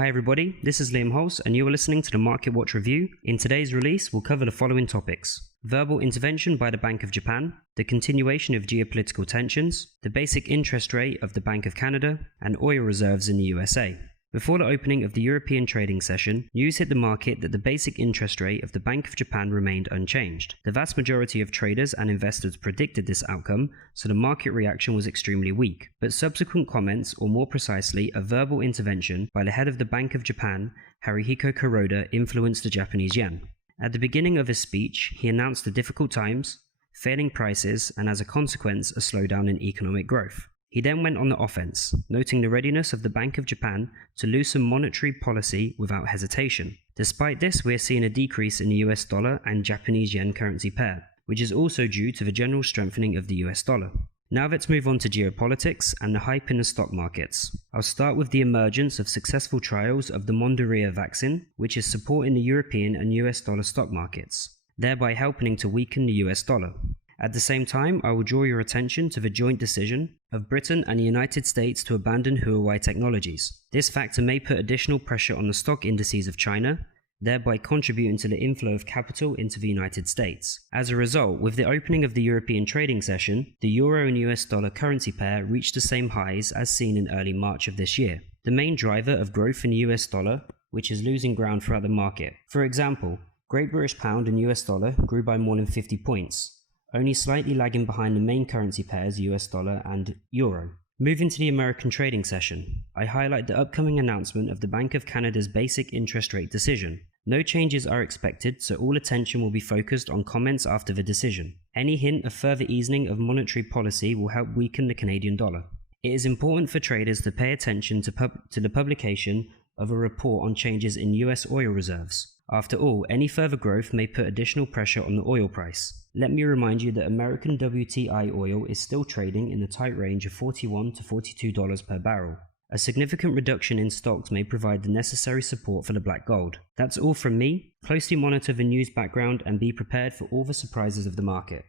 Hi everybody, this is Liam Hulse and you are listening to the Market Watch Review. In today's release, we'll cover the following topics: verbal intervention by the Bank of Japan, the continuation of geopolitical tensions, the basic interest rate of the Bank of Canada, and oil reserves in the USA. Before the opening of the European trading session, news hit the market that the basic interest rate of the Bank of Japan remained unchanged. The vast majority of traders and investors predicted this outcome, so the market reaction was extremely weak. But subsequent comments, or more precisely, a verbal intervention by the head of the Bank of Japan, Haruhiko Kuroda, influenced the Japanese yen. At the beginning of his speech, he announced the difficult times, failing prices, and as a consequence, a slowdown in economic growth. He then went on the offense, noting the readiness of the Bank of Japan to loosen monetary policy without hesitation. Despite this, we are seeing a decrease in the US dollar and Japanese yen currency pair, which is also due to the general strengthening of the US dollar. Now let's move on to geopolitics and the hype in the stock markets. I'll start with the emergence of successful trials of the Monderia vaccine, which is supporting the European and US dollar stock markets, thereby helping to weaken the US dollar. At the same time, I will draw your attention to the joint decision of Britain and the United States to abandon Huawei technologies. This factor may put additional pressure on the stock indices of China, thereby contributing to the inflow of capital into the United States. As a result, with the opening of the European trading session, the euro and US dollar currency pair reached the same highs as seen in early March of this year. The main driver of growth in the US dollar, which is losing ground throughout the market. For example, Great British Pound and US dollar grew by more than 50 points. Only slightly lagging behind the main currency pairs US dollar and euro. Moving to the American trading session, I highlight the upcoming announcement of the Bank of Canada's basic interest rate decision. No changes are expected, so all attention will be focused on comments after the decision. Any hint of further easing of monetary policy will help weaken the Canadian dollar. It is important for traders to pay attention to the publication of a report on changes in US oil reserves. After all, any further growth may put additional pressure on the oil price. Let me remind you that American WTI oil is still trading in the tight range of $41 to $42 per barrel. A significant reduction in stocks may provide the necessary support for the black gold. That's all from me. Closely monitor the news background and be prepared for all the surprises of the market.